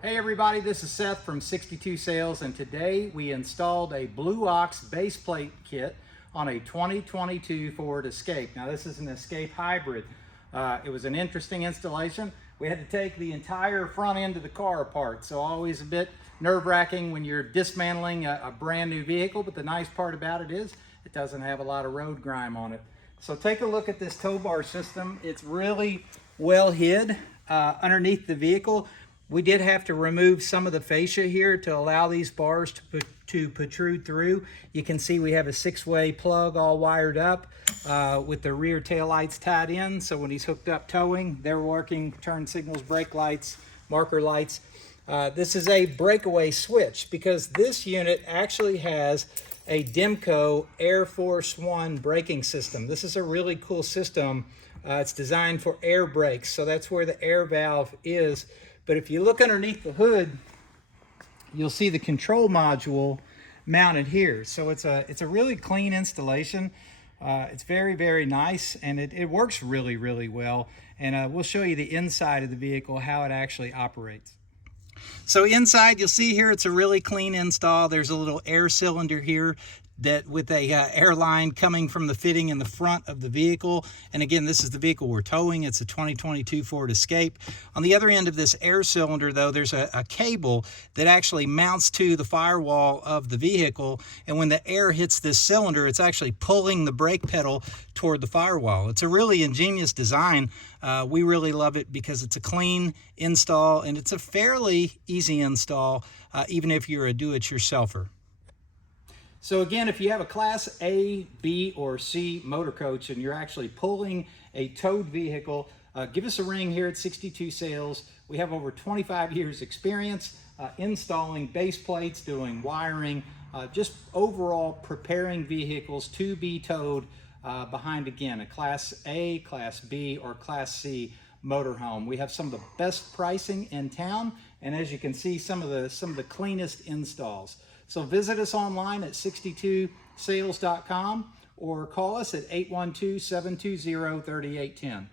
Hey everybody, this is Seth from 62 Sales, and today we installed a Blue Ox base plate kit on a 2022 Ford Escape. Now this is an Escape hybrid. It was an interesting installation. We had to take the entire front end of the car apart, so always a bit nerve-wracking when you're dismantling a brand new vehicle, but the nice part about it is it doesn't have a lot of road grime on it. So take a look at this tow bar system. It's really well hid underneath the vehicle. We did have to remove some of the fascia here to allow these bars to protrude through. You can see we have a 6-way plug all wired up with the rear tail lights tied in. So when he's hooked up towing, they're working, turn signals, brake lights, marker lights. This is a breakaway switch because this unit actually has a Demco Air Force One braking system. This is a really cool system. It's designed for air brakes, so that's where the air valve is. But if you look underneath the hood, you'll see the control module mounted here. So it's a really clean installation. It's very, very nice, and it works really, really well. And we'll show you the inside of the vehicle, how it actually operates. So inside, you'll see here, it's a really clean install. There's a little air cylinder here that with a air line coming from the fitting in the front of the vehicle. And again, this is the vehicle we're towing. It's a 2022 Ford Escape. On the other end of this air cylinder, though, there's a cable that actually mounts to the firewall of the vehicle. And when the air hits this cylinder, it's actually pulling the brake pedal toward the firewall. It's a really ingenious design. We really love it because it's a clean install and it's a fairly easy install, even if you're a do-it-yourselfer. So again, if you have a Class A, B, or C motor coach and you're actually pulling a towed vehicle, give us a ring here at 62 Sales. We have over 25 years experience installing base plates, doing wiring, just overall preparing vehicles to be towed behind, again, a Class A, Class B, or Class C motorhome. We have some of the best pricing in town, and as you can see, some of the cleanest installs. So visit us online at 62sales.com or call us at 812-720-3810.